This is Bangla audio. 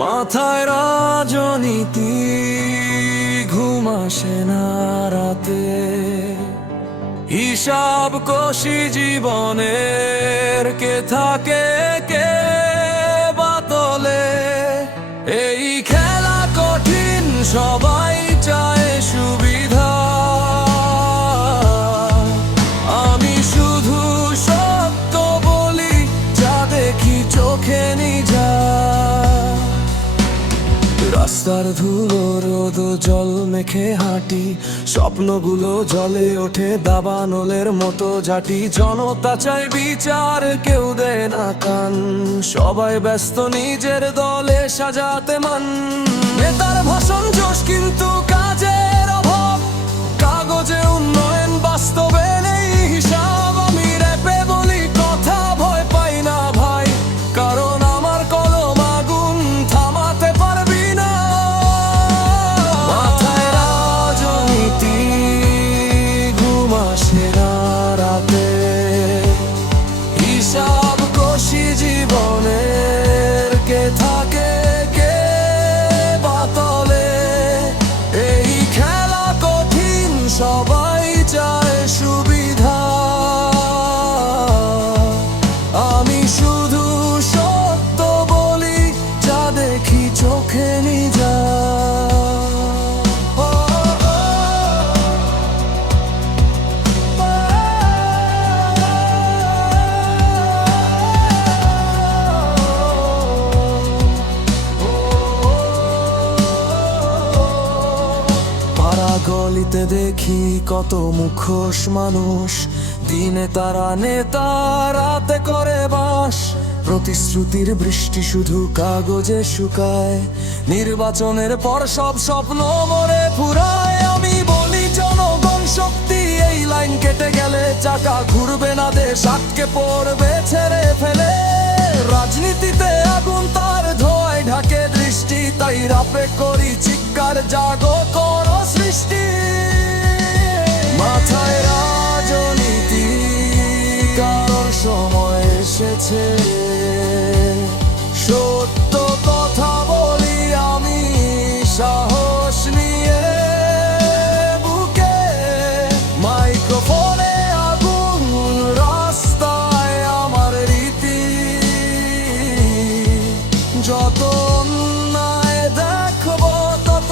মাথায় রাজনীতি, ঘুম আসে না রাতে, হিসাব কষি জীবনের, কে থাকে কে বাতলে। এই খেলা কঠিন, সবাই চায় সুবিধা, আমি শুধু সত্য বলি, যা দেখি চোখে নিজা। রাস্তার ধুলো রোদ জল মেখে হাঁটি, স্বপ্নগুলো জলে ওঠে দাবানলের মতো ঝাঁটি। জনতা চায় বিচার, কেউ দেয় না কান, সবাই ব্যস্ত নিজের দলে সাজাতে মান। নেতার ভাষণ জোশ কিন্তু কাজের অভাব, কাগজে উন্নয়ন বাস্তবে নেই হিসাব। আমি র্যাপে বলি কথা, ভয় পাই না ভাই, কারণ আমার কলম আগুন থামাতে পারবি না। মাথায় রাজনীতি, ঘুম আসে না রাতে, হিসাব কষি জীবনের, কে থাকে কে বাতলে। এই খেলা কঠিন, সবাই চায় সুবিধা, আমি শুধু সত্য বলি, যা দেখি চোখে নিজা। গলিতে দেখি কত মুখোশ মানুষ, দিনে তারা নেতা, রাতে করে বাস। প্রতিশ্রুতির বৃষ্টি শুধু কাগজে শুকায়, নির্বাচনের পর সব স্বপ্ন মরে ফুরায়। আমি বলি জনগণ শক্তি, এই লাইন কেটে গেলে চাকা ঘুরবে না, দেশ আটকে পড়বে ছেড়ে ফেলে। রাজনীতিতে আগুন তার ধোঁয়ায় ঢাকে দৃষ্টি, তাই রাপে করি চিৎকার, জাগো করো সৃষ্টি। মাথায় রাজনীতি, কারণ সময় এসেছে সত্য কথা বলি আমি, সাহস নিয়ে বুকে। মাইক্রোফোনে আগুন, রাস্তায় আমার রীতি, যত অন্যায় দেখবো তত